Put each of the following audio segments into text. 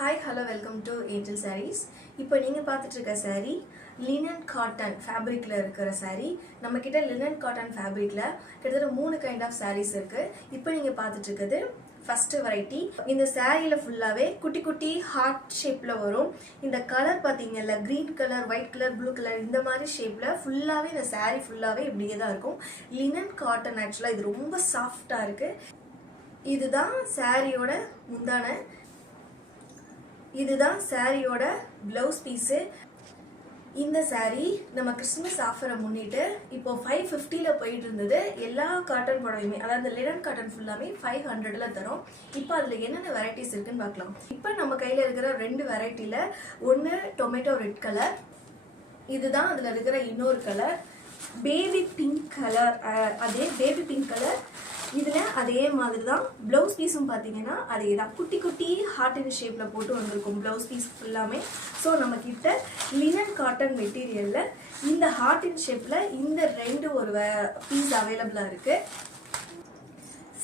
Hi, hello, welcome to Angel Sarees. இப்போ நீங்க பார்த்துட்டு இருக்க saree linen cotton fabricல இருக்கிற saree. நம்ம கிட்ட linen cotton fabricல கிட்டத்தட்ட 3 kind of sarees இருக்கு. இப்போ நீங்க பார்த்துட்டு இருக்குது first variety. இந்த sareeல ஃபுல்லாவே குட்டி குட்டி heart shapeல வரும். இந்த colour பாத்தீங்கல்ல green color, white color, blue color இந்த மாதிரி shapeல ஃபுல்லாவே இந்த saree ஃபுல்லாவே இப்படியே தான் இருக்கும். linen cotton actually இது ரொம்ப சாஃப்ட்டா இருக்கு. இதுதான் சாரியோட முந்தான. இதுதான் சாரியோட ப்ளவுஸ் பீஸ். இந்த சாரி நம்ம கிறிஸ்மஸ் ஆஃபரை முன்னிட்டு இப்போ 550ல போயிட்டு இருந்தது. எல்லா காட்டன் புடவையுமே, அதாவது லினன் காட்டன் ஃபுல்லாமே 500ல தரும். இப்போ அதில் என்னென்ன வெரைட்டிஸ் இருக்குன்னு பார்க்கலாம். இப்போ நம்ம கையில் இருக்கிற 2 வெரைட்டியில் ஒன்று டொமேட்டோ ரெட் கலர், இதுதான் அதில் இருக்கிற இன்னொரு கலர். பேபி பிங்க் கலர், அதே பேபி பிங்க் கலர். இதில் அதே மாதிரி தான் ப்ளவுஸ் பீஸும் பார்த்தீங்கன்னா அதே தான் குட்டி குட்டி ஹார்ட் இன் ஷேப்பில் போட்டு வந்திருக்கும் ப்ளவுஸ் பீஸ் ஃபுல்லாமே. ஸோ நம்மக்கிட்ட லினன் காட்டன் மெட்டீரியலில் இந்த ஹார்ட் இன் ஷேப்பில் இந்த 2 ஒரு பீஸ் அவைலபிளாக இருக்குது.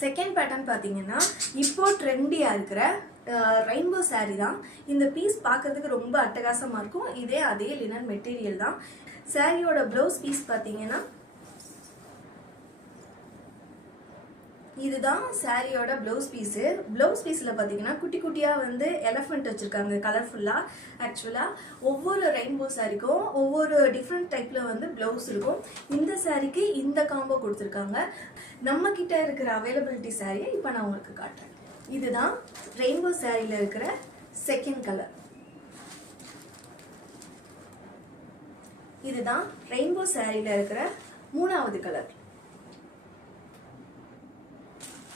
செகண்ட் பேட்டர்ன் பார்த்தீங்கன்னா இப்போ ட்ரெண்டியாக இருக்கிற ரெயின்போ சாரீ தான். இந்த பீஸ் பார்க்கறதுக்கு ரொம்ப அட்டகாசமாக இருக்கும். அதே லினன் மெட்டீரியல் தான். சாரியோட ப்ளவுஸ் பீஸ் பார்த்தீங்கன்னா இதுதான் சாரியோட ப்ளவுஸ் பீஸு. ப்ளவுஸ் பீஸில் பார்த்தீங்கன்னா குட்டி குட்டியாக வந்து எலஃபெண்ட் வச்சுருக்காங்க கலர்ஃபுல்லாக. ஆக்சுவலாக ஒவ்வொரு ரெயின்போ சாரிக்கும் ஒவ்வொரு டிஃப்ரெண்ட் டைப்பில் வந்து ப்ளவுஸ் இருக்கும். இந்த சாரிக்கு இந்த காம்போ கொடுத்துருக்காங்க. நம்மக்கிட்ட இருக்கிற அவைலபிலிட்டி சாரியை இப்போ நான் உங்களுக்கு காட்டுறேன். இதுதான் ரெயின்போ சாரியில் இருக்கிற செகண்ட் கலர். இதுதான் ரெயின்போ சாரியில் இருக்கிற 3வது கலர்.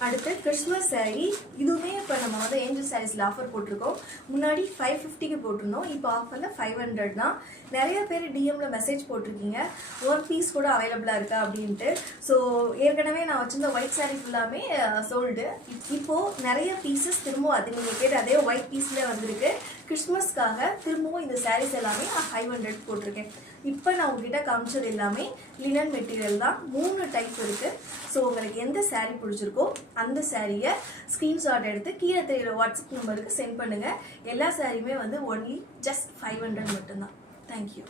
அடுத்து கிறிஸ்மஸ் சாரீ. இதுவுமே இப்போ நம்ம வந்து ஏஞ்சல் சாரீஸில் ஆஃபர் போட்டிருக்கோம். முன்னாடி 550க்கு போட்டிருந்தோம். இப்போ ஆஃபரில் 500 தான். நிறைய பேர் டிஎம்ல மெசேஜ் போட்டிருக்கீங்க ஒரு பீஸ் கூட அவைலபிளாக இருக்கா அப்படின்ட்டு. ஸோ ஏற்கனவே நான் வச்சிருந்த ஒயிட் சாரீ ஃபுல்லாமே சோல்டு. இப்போது நிறைய பீசஸ் திரும்பவும் அது நீங்கள் கேட்டு அதே ஒயிட் பீஸில் வந்திருக்கு. கிறிஸ்மஸ்க்காக திரும்பவும் இந்த சாரீஸ் எல்லாமே நான் 500 போட்டிருக்கேன். இப்போ நான் உங்ககிட்ட காமிச்சது எல்லாமே லினன் மெட்டீரியல் தான். 3 டைப் இருக்குது. ஸோ உங்களுக்கு எந்த சாரீ பிடிச்சிருக்கோ அந்த சாரியை ஸ்க்ரீன்ஷாட் எடுத்து கீழே தெரியுற வாட்ஸ்அப் நம்பருக்கு சென்ட் பண்ணுங்கள். எல்லா சாரியுமே வந்து ஒன்லி ஜஸ்ட் 500 மட்டும்தான். தேங்க்யூ.